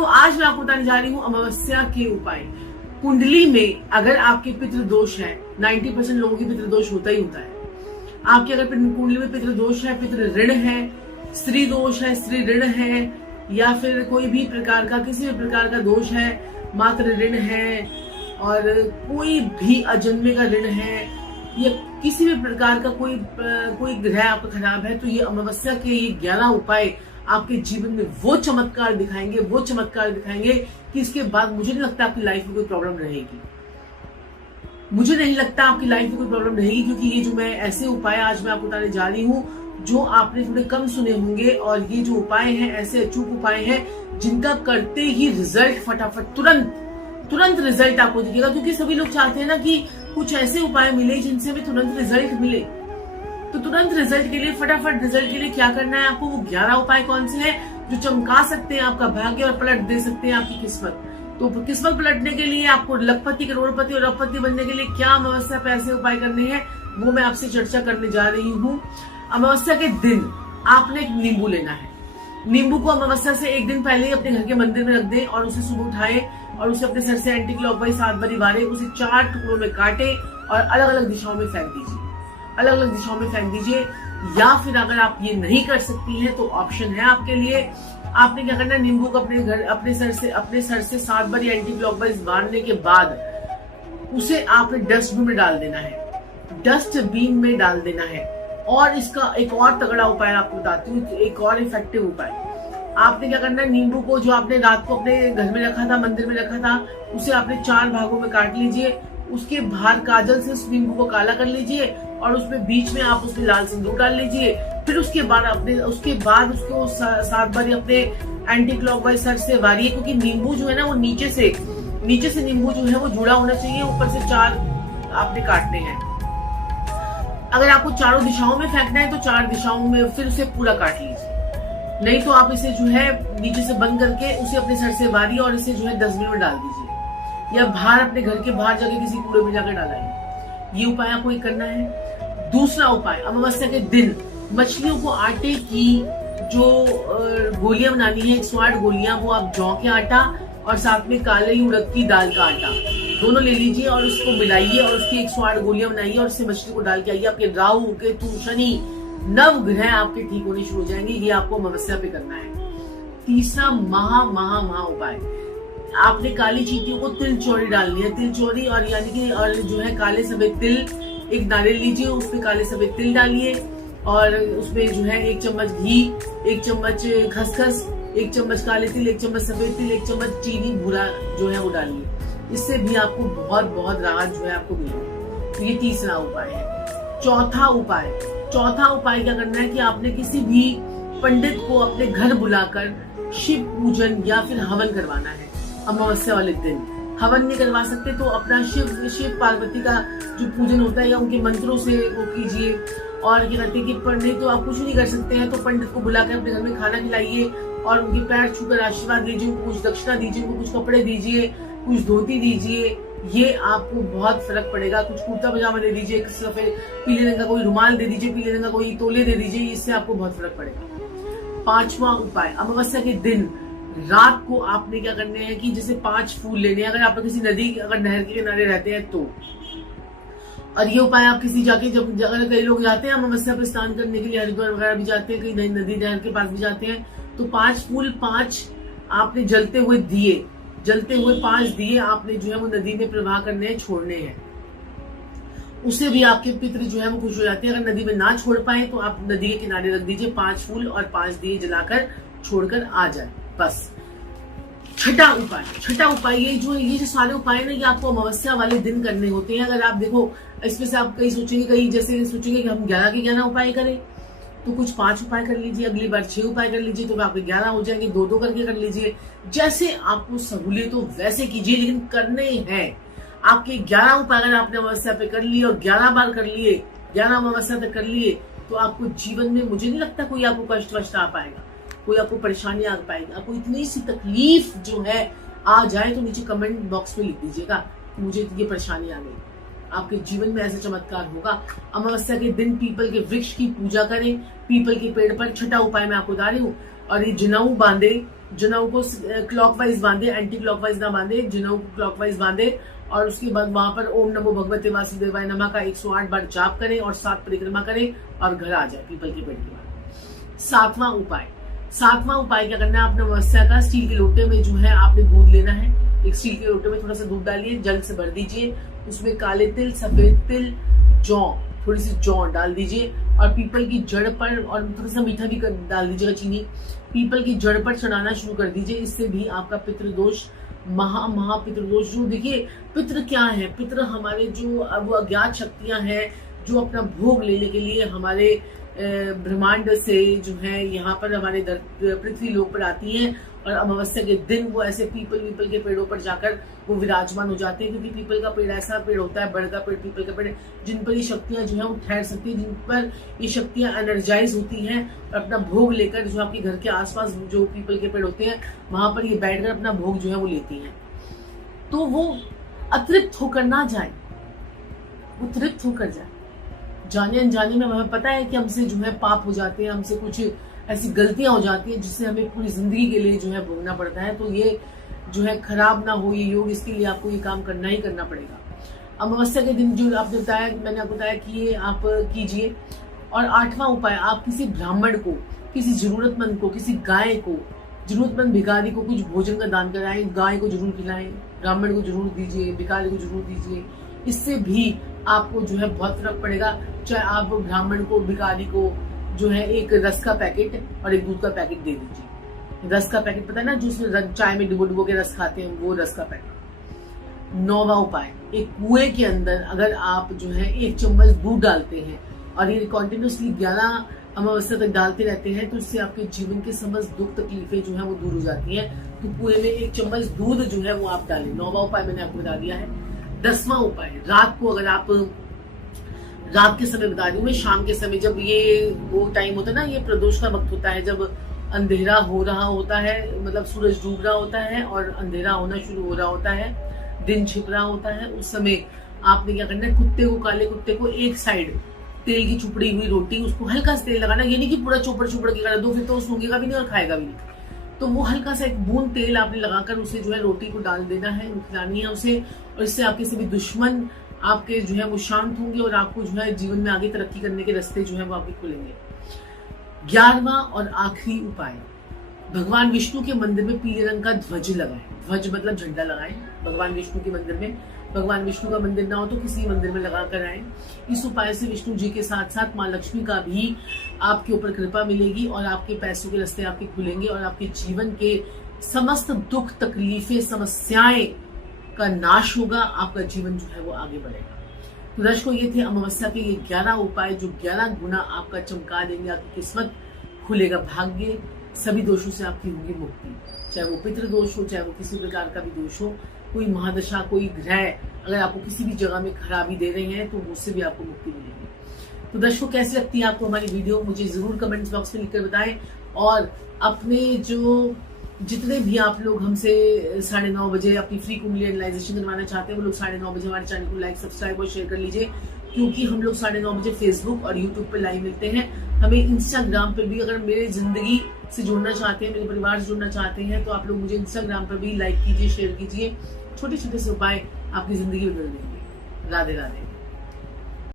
तो आज मैं आपको बताने जा रही हूँ अमावस्या के उपाय। कुंडली में अगर आपके पितृदोष है, 90% लोगों की पितृदोष होता ही होता है। आपके अगर कुंडली में पितृदोष है, पितृ ऋण है, स्त्री दोष है, स्त्री ऋण है, या फिर कोई भी प्रकार का किसी भी प्रकार का दोष है, मातृ ऋण है, और कोई भी अजन्मे का ऋण है, या किसी भी प्रकार का कोई ग्रह आपका खराब है, तो ये अमावस्या के ये 11 उपाय आपके जीवन में वो चमत्कार दिखाएंगे कि इसके बाद मुझे नहीं लगता आपकी लाइफ में कोई प्रॉब्लम रहेगी। मुझे नहीं लगता आपकी लाइफ में कोई प्रॉब्लम रहेगी, क्योंकि ये जो मैं ऐसे उपाय आज मैं आपको बताने जा रही हूँ जो आपने थोड़े कम सुने होंगे, और ये जो उपाय हैं ऐसे अचूक उपाय हैं जिनका करते ही रिजल्ट फटाफट तुरंत रिजल्ट आपको दिखेगा। क्योंकि सभी लोग चाहते हैं ना कि कुछ ऐसे उपाय मिले जिनसे हमें तुरंत रिजल्ट मिले। तो तुरंत रिजल्ट के लिए, फटाफट रिजल्ट के लिए क्या करना है आपको, वो 11 उपाय कौन से हैं जो चमका सकते हैं आपका भाग्य और पलट दे सकते हैं आपकी किस्मत। तो किस्मत पलटने के लिए आपको लखपति, करोड़पति और अरबपति बनने के लिए क्या अमावस्या पे ऐसे उपाय करने हैं, वो मैं आपसे चर्चा करने जा रही हूँ। अमावस्या के दिन आपने एक नींबू लेना है। नींबू को अमावस्या से एक दिन पहले ही अपने घर के मंदिर में रख दें और उसे सुबह उठाए और उसे अपने सर से एंटी क्लॉकवाइज 7 बारी वारे, उसे 4 टुकड़ों में काटे और अलग अलग दिशाओं में फेंक दीजिए। या फिर अगर आप ये नहीं कर सकती हैं तो ऑप्शन है आपके लिए, आपने क्या करना है, नींबू को अपने सर से 7 बार एंटी क्लॉकवाइज मारने के बाद उसे आपने डस्टबिन में डाल देना है। और इसका एक और तगड़ा उपाय आपको बताती हूँ, एक और इफेक्टिव उपाय। आपने क्या करना है, नींबू को जो आपने रात को अपने घर में रखा था, मंदिर में रखा था, उसे आपने 4 भागों में काट लीजिए। उसके बाहर काजल से उस नींबू को काला कर लीजिए और उसमें बीच में आप उसमें लाल सिंदूर डाल लीजिए। फिर उसके बाद उसको 7 बार अपने एंटी क्लॉकवाइज सर से वारिए, क्योंकि नींबू जो है ना वो नीचे से नींबू जो है वो जुड़ा होना चाहिए, ऊपर से 4 आपने काटने हैं। अगर आपको चारों दिशाओं में फेंकना है तो 4 दिशाओं में फिर उसे पूरा काट लीजिए, नहीं तो आप इसे जो है नीचे से बंद करके उसे अपने सर से वारिए और इसे जो है डस्टबिन में डाल दीजिए, या बाहर अपने घर के बाहर जाके किसी कूड़े में जाकर डालिए। ये उपाय आपको करना है। दूसरा उपाय, अमावस्या के दिन मछलियों को आटे की जो गोलियां बनानी है, 108 गोलियां, वो आप जौ के आटा और साथ में काले उड़द की दाल का आटा दोनों ले लीजिए और उसको मिलाइए और उसकी 108 गोलियां बनाइए और उससे मछली को डाल के आइए। आपके राहु, केतु, शनि, नवग्रह आपके ठीक होने शुरू हो जाएंगे। ये आपको अमावस्या पे करना है। तीसरा महा उपाय, आपने काली चींटियों को तिल चौरी डालनी है। तिल चौरी और यानी कि और जो है काले सफेद तिल, एक नारियल लीजिए, उसमें काले सफेद तिल डालिए और उसमें जो है 1 चम्मच घी, 1 चम्मच खसखस, 1 चम्मच काले तिल, 1 चम्मच सफेद तिल, 1 चम्मच चीनी भूरा जो है वो डालिए। इससे भी आपको बहुत राहत जो है आपको मिलेगी। तो ये तीसरा उपाय है। चौथा उपाय क्या करना है कि आपने किसी भी पंडित को अपने घर बुलाकर शिव पूजन या फिर हवन करवाना है। अमावस्या वाले दिन हवन नहीं करवा सकते तो अपना शिव पार्वती का जो पूजन होता है या उनके मंत्रों से वो कीजिए। और क्या कहते हैं कि नहीं तो आप कुछ नहीं कर सकते हैं तो पंडित को बुलाकर अपने घर में खाना खिलाइए और उनके पैर छूकर आशीर्वाद दीजिए, उनको कुछ दक्षिणा दीजिए, उनको कुछ कपड़े दीजिए, कुछ धोती दीजिए। ये आपको बहुत फर्क पड़ेगा। कुछ कुर्ता पजामा दे दीजिए, सफेद पीले रंग का कोई रुमाल दे दीजिए, पीले रंग का कोई तोले दे दीजिए, इससे आपको बहुत फर्क पड़ेगा। 5वां उपाय, अमावस्या के दिन रात को आपने क्या करने हैं कि जैसे 5 फूल लेने हैं। अगर आप किसी नदी, अगर नहर के किनारे रहते हैं तो, और ये उपाय आप किसी जाके अगर कई लोग जाते हैं अमावस्या पर स्नान करने के लिए, हरिद्वार वगैरह भी जाते हैं, कई नदी नहर के पास भी जाते हैं, तो 5 फूल, 5 आपने जलते हुए 5 दिए आपने जो है वो नदी में प्रवाह करने हैं, छोड़ने हैं। उससे भी आपके पितृ जो है वो खुश हो जाते हैं। अगर नदी में ना छोड़ पाए तो आप नदी के किनारे रख दीजिए, 5 फूल और 5 दिए जलाकर छोड़कर आ जाए, बस। छठा उपाय ये जो सारे उपाय ना ये आपको अमावस्या वाले दिन करने होते हैं। अगर आप देखो इसमें से आप कई सोचेंगे कि हम 11 के 11 उपाय करें, तो कुछ 5 उपाय कर लीजिए, अगली बार 6 उपाय कर लीजिए, तो आपके 11 हो जाएंगे। 2-2 करके कर लीजिए, जैसे आपको सहूलियत हो वैसे कीजिए, लेकिन करने हैं। आपके 11 उपाय अगर आपने अमावस्या पे कर लिए और 11 बार कर लिए, 11 अमावस्या तक कर लिए, तो आपको जीवन में मुझे नहीं लगता कोई आपको कष्ट आ पाएगा, कोई आपको परेशानी आ पाएगी। आपको इतनी सी तकलीफ जो है आ जाए तो नीचे कमेंट बॉक्स में लिख दीजिएगा कि मुझे ये परेशानी आ गई। आपके जीवन में ऐसा चमत्कार होगा। अमावस्या के दिन पीपल के वृक्ष की पूजा करें, पीपल के पेड़ पर। छठा उपाय मैं आपको बता रही हूँ। और ये जनेऊ बांधे, जनेऊ को क्लॉकवाइज बांधे, एंटी क्लॉकवाइज ना बांधे, जनेऊ को क्लॉकवाइज बांधे। और उसके बाद वहां पर ओम नमो भगवते वासुदेवाय नमः का 108 बार जाप करें और 7 परिक्रमा करें और घर आ जाए पीपल के पेड़ के बाद। सातवां उपाय क्या करना है, आपने अमावस्या का स्टील के लोटे में जो है आपने दूध लेना है। एक स्टील के लोटे में थोड़ा सा दूध डालिए, जल से भर दीजिए, उसमें काले तिल, सफेद तिल, जौ, थोड़ी सी जौ डाल दीजिए और पीपल की जड़ पर, और थोड़ा सा मीठा भी डाल दीजिएगा, चीनी, पीपल की जड़ पर चढ़ाना शुरू कर दीजिए। इससे भी आपका पितृदोष, महा पितृदोष, जो देखिए पितृ क्या है, पितृ हमारे जो अब अज्ञात शक्तियां हैं जो अपना भोग लेने के लिए हमारे ब्रह्मांड से जो है यहाँ पर हमारे पृथ्वी लोक पर आती हैं। और अमावस्या के दिन वो ऐसे पीपल के पेड़ों पर जाकर वो विराजमान हो जाते हैं, क्योंकि पीपल का पेड़ ऐसा पेड़ होता है, बड़ का पेड़, पीपल का पेड़, जिन पर ये शक्तियां जो है वो ठहर सकती है, जिन पर ये शक्तियां एनर्जाइज होती हैं और अपना भोग लेकर, जो आपके घर के आसपास जो पीपल के पेड़ होते हैं वहां पर ये बैठकर अपना भोग जो है वो लेती हैं। तो वो अतृप्त होकर ना जाए, वो तृप्त होकर जाए। जाने अनजाने में हमें पता है कि हमसे जो है पाप हो जाते हैं, हमसे कुछ ऐसी गलतियां हो जाती हैं जिससे हमें पूरी जिंदगी के लिए जो है भोगना पड़ता है। तो ये जो है खराब ना हो ये योग, इसके लिए आपको ये काम करना ही करना पड़ेगा। अमावस्या के दिन जो आपने बताया, मैंने आपको बताया कि ये आप कीजिए। और आठवां उपाय, आप किसी ब्राह्मण को, किसी जरूरतमंद को, किसी गाय को, जरूरतमंद भिखारी को कुछ भोजन का दान कराएं, गाय को जरूर खिलाएं, ब्राह्मण को जरूर दीजिए, भिखारी को जरूर दीजिए। इससे भी आपको जो है बहुत फर्क पड़ेगा। चाहे आप ब्राह्मण को, भिखारी को जो है एक रस का पैकेट और एक दूध का पैकेट दे दीजिए। रस का पैकेट पता है ना, जिसमें चाय में डुबो के रस खाते हैं, वो रस का पैकेट। नौवां उपाय, एक कुएं के अंदर अगर आप जो है 1 चम्मच दूध डालते हैं और ये कंटिन्यूसली 11 अमावस्या तक डालते रहते हैं, तो इससे आपके जीवन के समस्त दुख तकलीफें जो है वो दूर हो जाती हैं। तो कुएं में 1 चम्मच दूध जो है वो आप डालें। 9वां उपाय मैंने आपको बता दिया है। 10वां उपाय, रात को अगर आप, रात के समय बता रही हूँ मैं, शाम के समय जब ये वो टाइम होता है ना, ये प्रदोष का वक्त होता है, जब अंधेरा हो रहा होता है, मतलब सूरज डूब रहा होता है और अंधेरा होना शुरू हो रहा होता है, दिन छिप रहा होता है, उस समय आपने क्या करना है, कुत्ते को, काले कुत्ते को एक साइड तेल की चुपड़ी हुई रोटी, उसको हल्का सा तेल लगाना, ये नहीं कि पूरा चोपड़ के करा दो, फिर तो सूंघेगा भी नहीं और खाएगा भी नहीं। तो वो हल्का सा एक बूंद तेल आपने लगाकर उसे जो है रोटी को डाल देना है, खिलानी है उसे, और इससे आपके सभी दुश्मन आपके जो है वो शांत होंगे और आपको जो है जीवन में आगे तरक्की करने के रास्ते जो है वो आपके खुलेंगे। 11वां और आखिरी उपाय, भगवान विष्णु के मंदिर में पीले रंग का ध्वज लगाएं। ध्वज मतलब झंडा लगाएं भगवान विष्णु के मंदिर में। भगवान विष्णु का मंदिर ना हो तो किसी मंदिर में लगा कर आए। इस उपाय से विष्णु जी के साथ साथ माँ लक्ष्मी का भी आपके ऊपर कृपा मिलेगी और आपके पैसों के रास्ते आपके खुलेंगे और आपके जीवन के समस्त दुख तकलीफें समस्याएं का नाश होगा, आपका जीवन जो है वो आगे बढ़ेगा। तो दर्शकों, ये थे अमावस्या के ये 11 उपाय जो 11 गुना आपका चमका देंगे, आपकी किस्मत खुलेगा, भाग्य, सभी दोषों से आपकी होगी मुक्ति। चाहे वो पितृ दोष हो, चाहे वो किसी प्रकार का भी दोष हो, कोई महादशा, कोई ग्रह अगर आपको किसी भी जगह में खराबी दे रहे हैं तो उससे भी आपको मुक्ति मिलेगी। तो दर्शकों, कैसी लगती है आपको हमारी वीडियो, मुझे जरूर कमेंट्स बॉक्स में लिखकर बताएं। और अपने जो जितने भी आप लोग हमसे 9:30 बजे अपनी फ्री कुंडली एनालाइजेशन करवाना चाहते हैं, वो लोग 9:30 बजे हमारे चैनल को लाइक, सब्सक्राइब और शेयर कर लीजिए, क्योंकि हम लोग 9:30 बजे फेसबुक और यूट्यूब पे लाइव मिलते हैं। हमें इंस्टाग्राम पर भी, अगर मेरे जिंदगी से जुड़ना चाहते हैं, मेरे परिवार से जुड़ना चाहते हैं, तो आप लोग मुझे इंस्टाग्राम पर भी लाइक कीजिए, शेयर कीजिए। छोटे छोटे से उपाय आपकी जिंदगी बदल देंगे। राधे राधे।